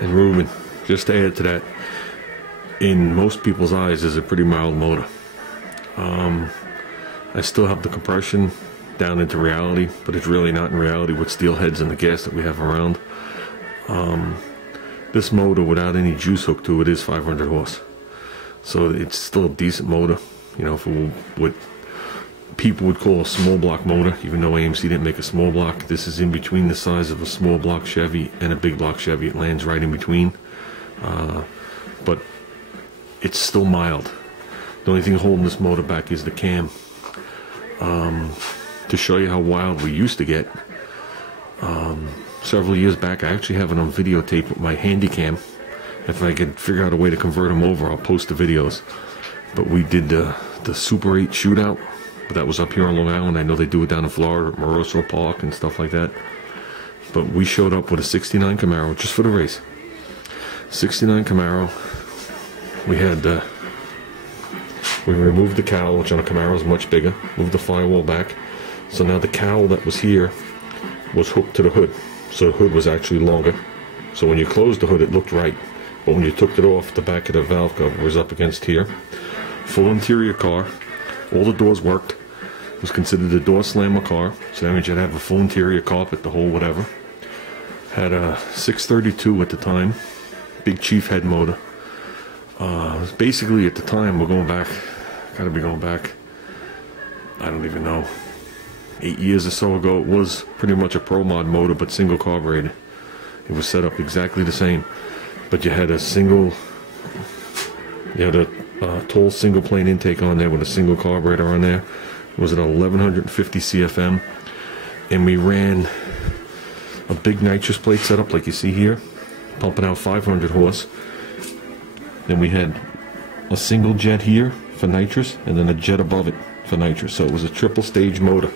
And Ruben, just to add to that, in most people's eyes is a pretty mild motor. I still have the compression down into reality, but it's really not in reality with steel heads and the gas that we have around. This motor, without any juice hook to it, is 500 horse. So it's still a decent motor, you know, for what people would call a small block motor, even though AMC didn't make a small block. This is in between the size of a small block Chevy and a big block Chevy. It lands right in between. But it's still mild. The only thing holding this motor back is the cam. To show you how wild we used to get, several years back, I actually have it on videotape with my handy cam. If I could figure out a way to convert them over, I'll post the videos. But we did the Super 8 shootout. That was up here on Long Island. I know they do it down in Florida, at Moroso Park and stuff like that. But we showed up with a 69 Camaro just for the race. 69 Camaro. We had we removed the cowl, which on a Camaro is much bigger. Moved the firewall back. So now the cowl that was here was hooked to the hood. So the hood was actually longer. So when you closed the hood, it looked right. But when you took it off, the back of the valve cover was up against here. Full interior car. All the doors worked. It was considered a door slammer car. So that means you'd have a full interior carpet, the whole whatever. Had a 632 at the time. Big Chief head motor. It was basically at the time, we're going back, gotta be going back, I don't even know, 8 years or so ago. It was pretty much a Pro Mod motor, but single carbureted. It was set up exactly the same, but you had a single, you had a tall single plane intake on there with a single carburetor on there. It was an 1150 CFM, and we ran a big nitrous plate setup like you see here, pumping out 500 horse. Then we had a single jet here for nitrous, and then a jet above it for nitrous. So it was a triple stage motor.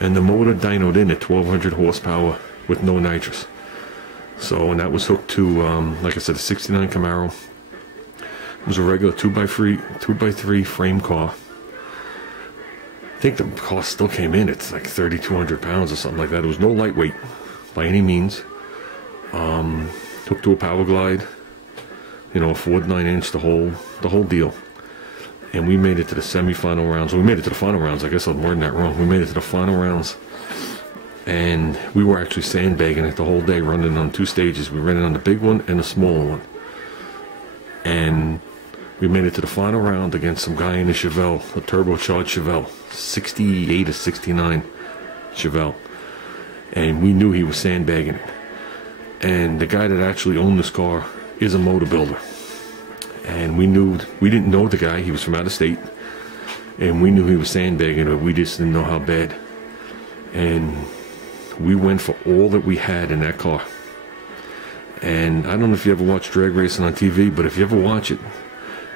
And the motor dynoed in at 1200 horsepower with no nitrous. So, and that was hooked to, like I said, a 69 Camaro. It was a regular 2x3 frame car. I think the cost still came in, it's like 3,200 pounds or something like that. It was no lightweight by any means. Hooked to a Power Glide. You know, a Ford 9-inch, the whole deal. And we made it to the semi-final rounds. Well, we made it to the final rounds. I guess I'm wording that wrong. We made it to the final rounds. And we were actually sandbagging it the whole day, running on 2 stages. We ran it on the big one and the smaller one. And we made it to the final round against some guy in a Chevelle, a turbocharged Chevelle. 68 or 69 Chevelle. And we knew he was sandbagging it. And the guy that actually owned this car is a motor builder, and we didn't know the guy. He was from out of state, and we knew he was sandbagging, but we just didn't know how bad. And we went for all that we had in that car. And I don't know if you ever watch drag racing on TV, but if you ever watch it,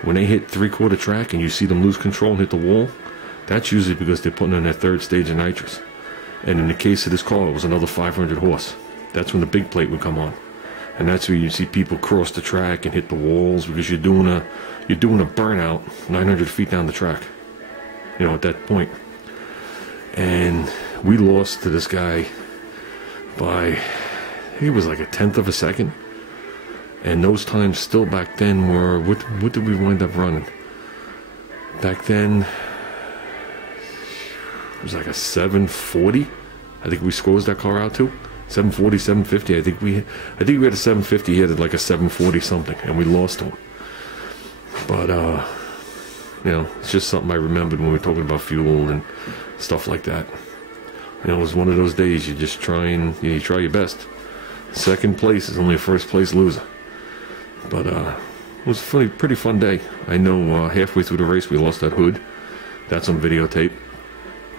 when they hit 3/4 track and you see them lose control and hit the wall, that's usually because they're putting on their 3rd stage of nitrous. And in the case of this car, it was another 500 horse. That's when the big plate would come on. And that's where you see people cross the track and hit the walls, because you're doing a burnout 900 feet down the track, you know, at that point. And we lost to this guy by, I think it was like a 1/10 of a second. And those times still back then were, what did we wind up running? Back then, it was like a 740. I think we squozed that car out to. 740, 750. I think we had a 750. He had like a 740 something, and we lost him. But you know, it's just something I remembered when we were talking about fuel and stuff like that. You know, it was one of those days you just try your best. 2nd place is only a 1st place loser. But it was a pretty fun day. I know halfway through the race we lost that hood. That's on videotape.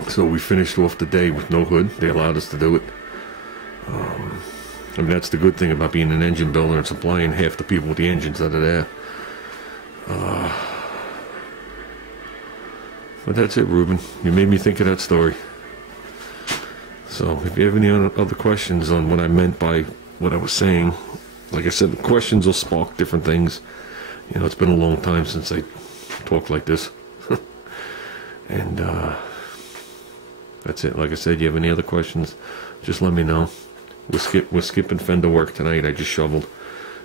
So we finished off the day with no hood. They allowed us to do it. I mean, that's the good thing about being an engine builder and supplying half the people with the engines that are there. But that's it, Ruben. You made me think of that story. So if you have any other questions on what I meant by what I was saying, like I said, the questions will spark different things. You know, it's been a long time since I talked like this. And that's it. Like I said, you have any other questions, just let me know. We're skipping fender work tonight. I just shoveled.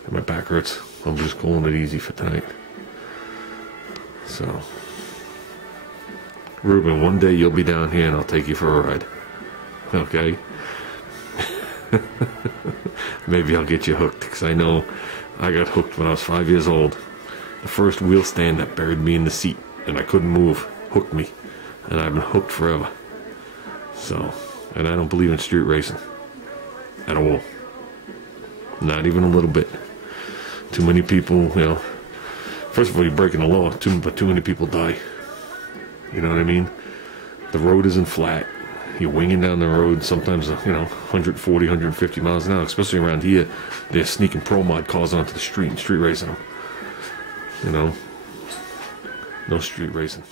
And my back hurts. I'm just calling it easy for tonight. So, Ruben, one day you'll be down here and I'll take you for a ride. Okay? Maybe I'll get you hooked, because I know I got hooked when I was 5 years old. The first wheel stand that buried me in the seat and I couldn't move hooked me, and I've been hooked forever. So, and I don't believe in street racing at all. Not even a little bit. Too many people, you know, first of all, you're breaking the law, but too many people die. You know what I mean? The road isn't flat. You're winging down the road, sometimes, you know, 140, 150 miles an hour, especially around here. They're sneaking pro mod cars onto the street and street racing them. You know, no street racing.